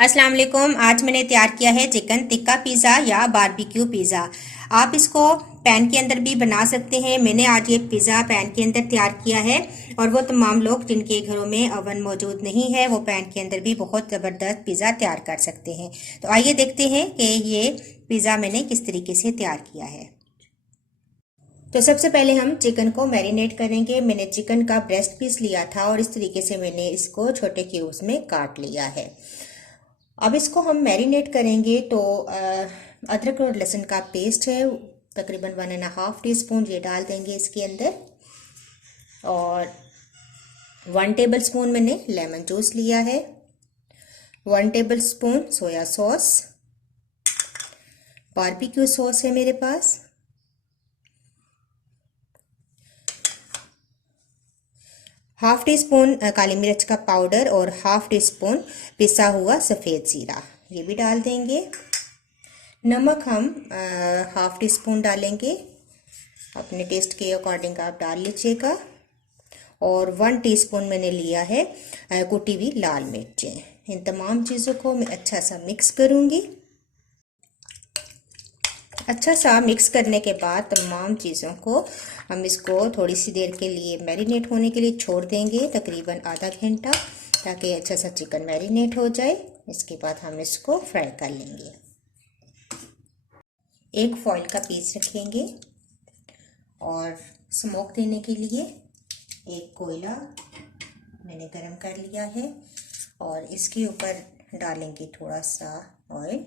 अस्सलाम वालेकुम। आज मैंने तैयार किया है चिकन टिक्का पिज़्ज़ा या बारबेक्यू पिज़्ज़ा। आप इसको पैन के अंदर भी बना सकते हैं। मैंने आज ये पिज़्ज़ा पैन के अंदर तैयार किया है और वो तमाम लोग जिनके घरों में ओवन मौजूद नहीं है वो पैन के अंदर भी बहुत ज़बरदस्त पिज़्ज़ा तैयार कर सकते हैं। तो आइए देखते हैं कि ये पिज़्ज़ा मैंने किस तरीके से तैयार किया है। तो सबसे पहले हम चिकन को मैरिनेट करेंगे। मैंने चिकन का ब्रेस्ट पीस लिया था और इस तरीके से मैंने इसको छोटे क्यूब्स में काट लिया है। अब इसको हम मैरिनेट करेंगे तो अदरक और लहसुन का पेस्ट है, तकरीबन 1.5 टीस्पून ये डाल देंगे इसके अंदर। और 1 टेबल स्पून मैंने लेमन जूस लिया है, 1 table spoon soya sauce, barbecue sauce है मेरे पास, हाफ टी स्पून काली मिर्च का पाउडर और हाफ टी स्पून पिसा हुआ सफ़ेद ज़ीरा ये भी डाल देंगे। नमक हम हाफ टी स्पून डालेंगे, अपने टेस्ट के अकॉर्डिंग आप डाल लीजिएगा। और 1 टीस्पून मैंने लिया है कुटी हुई लाल मिर्चें। इन तमाम चीज़ों को मैं अच्छा सा मिक्स करूँगी। अच्छा सा मिक्स करने के बाद तमाम चीज़ों को हम इसको थोड़ी सी देर के लिए मैरिनेट होने के लिए छोड़ देंगे, तकरीबन आधा घंटा, ताकि अच्छा सा चिकन मैरिनेट हो जाए। इसके बाद हम इसको फ्राई कर लेंगे। एक फॉइल का पीस रखेंगे और स्मोक देने के लिए एक कोयला मैंने गरम कर लिया है और इसके ऊपर डालेंगे थोड़ा सा ऑयल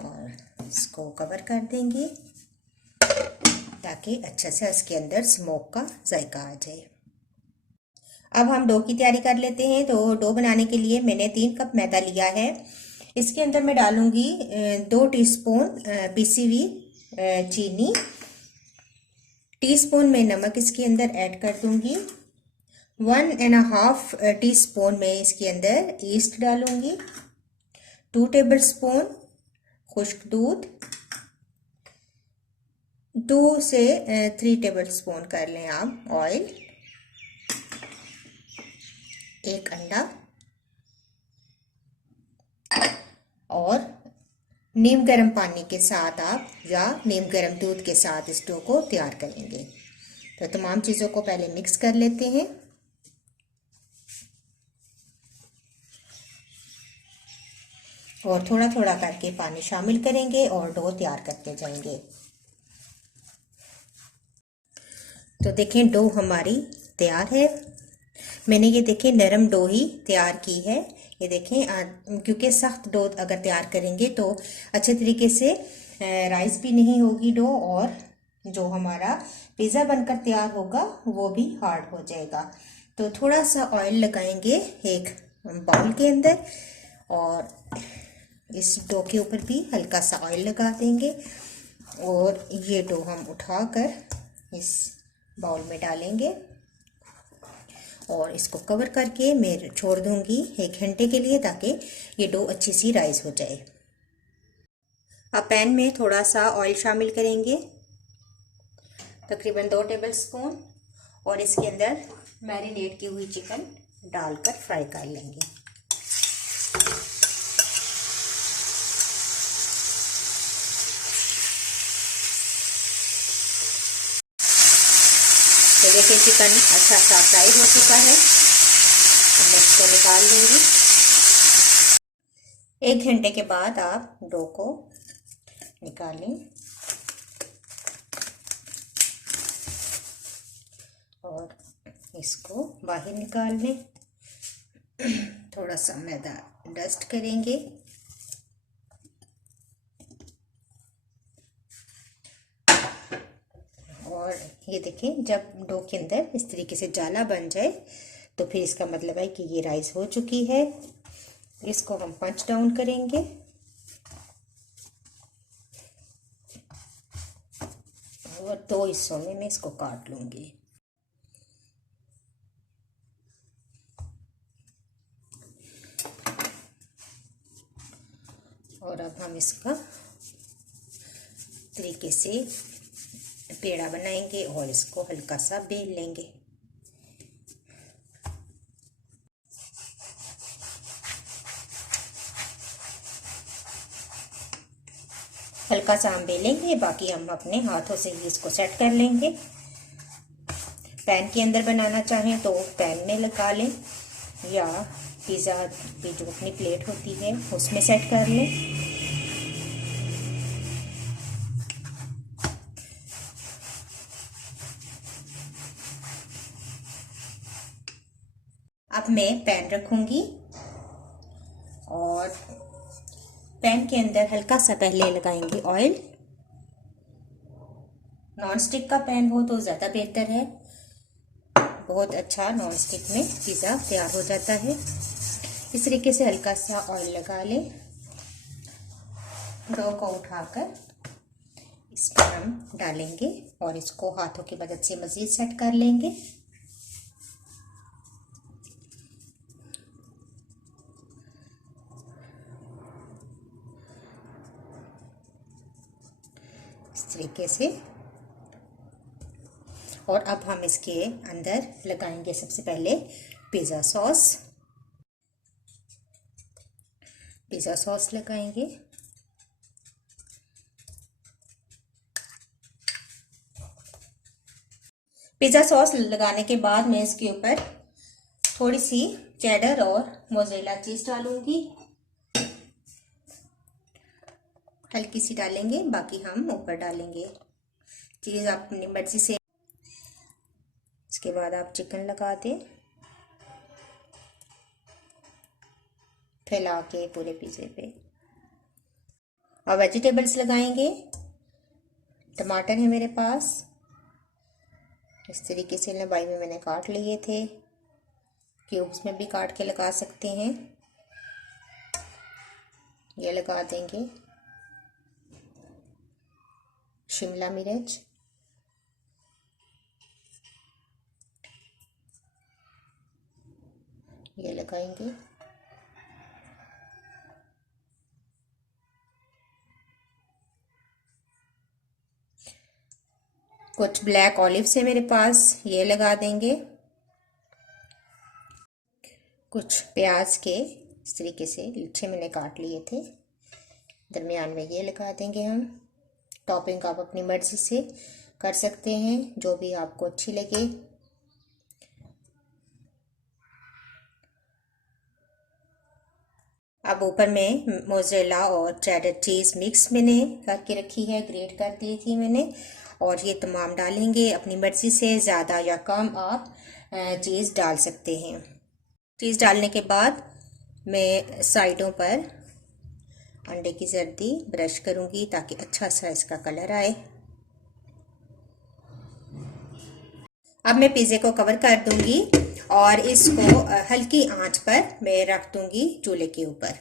और इसको कवर कर देंगे ताकि अच्छे से इसके अंदर स्मोक का जायका आ जाए। अब हम डो की तैयारी कर लेते हैं। तो डो बनाने के लिए मैंने 3 कप मैदा लिया है। इसके अंदर मैं डालूंगी 2 टीस्पून पिसी हुई चीनी, टीस्पून में नमक इसके अंदर ऐड कर दूंगी, 1.5 टीस्पून में इसके अंदर ईस्ट डालूंगी, 2 टेबल स्पून खुश्क दूध, 2 से 3 टेबल स्पून कर लें आप ऑयल, 1 अंडा और नीम गर्म पानी के साथ आप या नीम गर्म दूध के साथ इस डो को तैयार करेंगे। तो तमाम चीज़ों को पहले मिक्स कर लेते हैं और थोड़ा थोड़ा करके पानी शामिल करेंगे और डो तैयार करते जाएंगे। तो देखें डो हमारी तैयार है। मैंने ये देखें नरम डो ही तैयार की है। ये देखें क्योंकि सख्त डो अगर तैयार करेंगे तो अच्छे तरीके से राइस भी नहीं होगी डो और जो हमारा पिज़्ज़ा बनकर तैयार होगा वो भी हार्ड हो जाएगा। तो थोड़ा सा ऑयल लगाएंगे एक बाउल के अंदर और इस डो के ऊपर भी हल्का सा ऑयल लगा देंगे और ये डो हम उठाकर इस बाउल में डालेंगे और इसको कवर करके मैं छोड़ दूंगी 1 घंटे के लिए ताकि ये डो अच्छी सी राइस हो जाए। अब पैन में थोड़ा सा ऑयल शामिल करेंगे, तकरीबन 2 टेबल स्पून, और इसके अंदर मैरिनेट की हुई चिकन डालकर फ्राई कर लेंगे। तो देखिए चिकन अच्छा सा फ्राई हो चुका है। मैं इसको निकाल लूँगी। 1 घंटे के बाद आप डो को निकालें और इसको बाहर निकाल लें। थोड़ा सा मैदा डस्ट करेंगे और ये देखें जब डो के अंदर इस तरीके से जाला बन जाए तो फिर इसका मतलब है कि ये राइस हो चुकी है। इसको हम पंच डाउन करेंगे और 2 हिस्सों में मैं इसको काट लूँगी। और अब हम इसका तरीके से पेड़ा बनाएंगे और इसको हल्का सा बेल लेंगे। हल्का सा हम बेलेंगे, बाकी हम अपने हाथों से ही इसको सेट कर लेंगे। पैन के अंदर बनाना चाहें तो पैन में लगा लें, या पिज़्ज़ा की जो अपनी प्लेट होती है उसमें सेट कर लें। अब मैं पैन रखूंगी और पैन के अंदर हल्का सा पहले लगाएंगे ऑयल। नॉन स्टिक का पैन हो तो ज़्यादा बेहतर है, बहुत अच्छा नॉन स्टिक में पिज़्ज़ा तैयार हो जाता है। इस तरीके से हल्का सा ऑयल लगा लें। डो को उठाकर इस पर हम डालेंगे और इसको हाथों की मदद से मज़ीद सेट कर लेंगे। इस तरीके से। और अब हम इसके अंदर लगाएंगे सबसे पहले पिज़्ज़ा सॉस। पिज़्ज़ा सॉस लगाएंगे। पिज़्ज़ा सॉस लगाने के बाद मैं इसके ऊपर थोड़ी सी चेडर और मोज़रेला चीज़ डालूंगी। हल्की सी डालेंगे, बाकी हम ऊपर डालेंगे चीज़ अपनी मर्जी से। इसके बाद आप चिकन लगा दें, फैला के पूरे पिज़्ज़े पे। और वेजिटेबल्स लगाएंगे। टमाटर है मेरे पास, इस तरीके से लंबाई में मैंने काट लिए थे। क्यूब्स में भी काट के लगा सकते हैं। ये लगा देंगे। शिमला मिर्च, ये लगाएंगे। कुछ ब्लैक ऑलिव्स है मेरे पास, ये लगा देंगे। कुछ प्याज के इस तरीके से लच्छे मैंने काट लिए थे, दरमियान में ये लगा देंगे हम। टॉपिंग आप अपनी मर्जी से कर सकते हैं, जो भी आपको अच्छी लगे। अब ऊपर में मोज़रेला और चेडर चीज़ मिक्स मैंने करके रखी है, ग्रेट कर दी थी मैंने, और ये तमाम डालेंगे अपनी मर्ज़ी से। ज़्यादा या कम आप चीज़ डाल सकते हैं। चीज़ डालने के बाद मैं साइडों पर अंडे की जर्दी ब्रश करूँगी ताकि अच्छा सा इसका कलर आए। अब मैं पिज़्ज़े को कवर कर दूंगी और इसको हल्की आंच पर मैं रख दूंगी चूल्हे के ऊपर।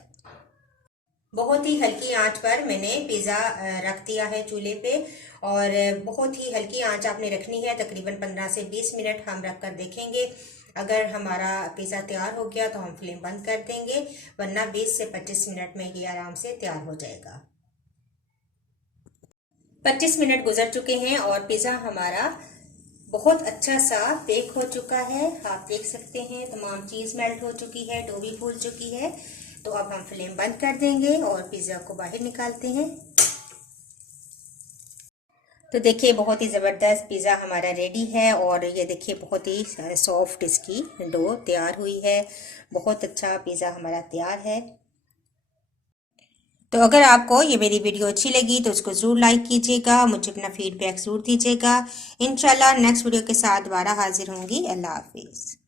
बहुत ही हल्की आंच पर मैंने पिज़्ज़ा रख दिया है चूल्हे पे, और बहुत ही हल्की आंच आपने रखनी है। तकरीबन 15 से 20 मिनट हम रख कर देखेंगे। अगर हमारा पिज़्ज़ा तैयार हो गया तो हम फ्लेम बंद कर देंगे, वरना 20 से 25 मिनट में ये आराम से तैयार हो जाएगा। 25 मिनट गुजर चुके हैं और पिज़्ज़ा हमारा बहुत अच्छा सा बेक हो चुका है। आप देख सकते हैं तमाम चीज़ मेल्ट हो चुकी है, डो भी फूल चुकी है। तो अब हम फ्लेम बंद कर देंगे और पिज़्ज़ा को बाहर निकालते हैं। तो देखिए बहुत ही ज़बरदस्त पिज़्ज़ा हमारा रेडी है, और ये देखिए बहुत ही सॉफ्ट इसकी डो तैयार हुई है। बहुत अच्छा पिज़्ज़ा हमारा तैयार है। तो अगर आपको ये मेरी वीडियो अच्छी लगी तो इसको ज़रूर लाइक कीजिएगा, मुझे अपना फीडबैक ज़रूर दीजिएगा। इंशाल्लाह नेक्स्ट वीडियो के साथ दोबारा हाजिर होंगी। अल्लाह हाफिज़।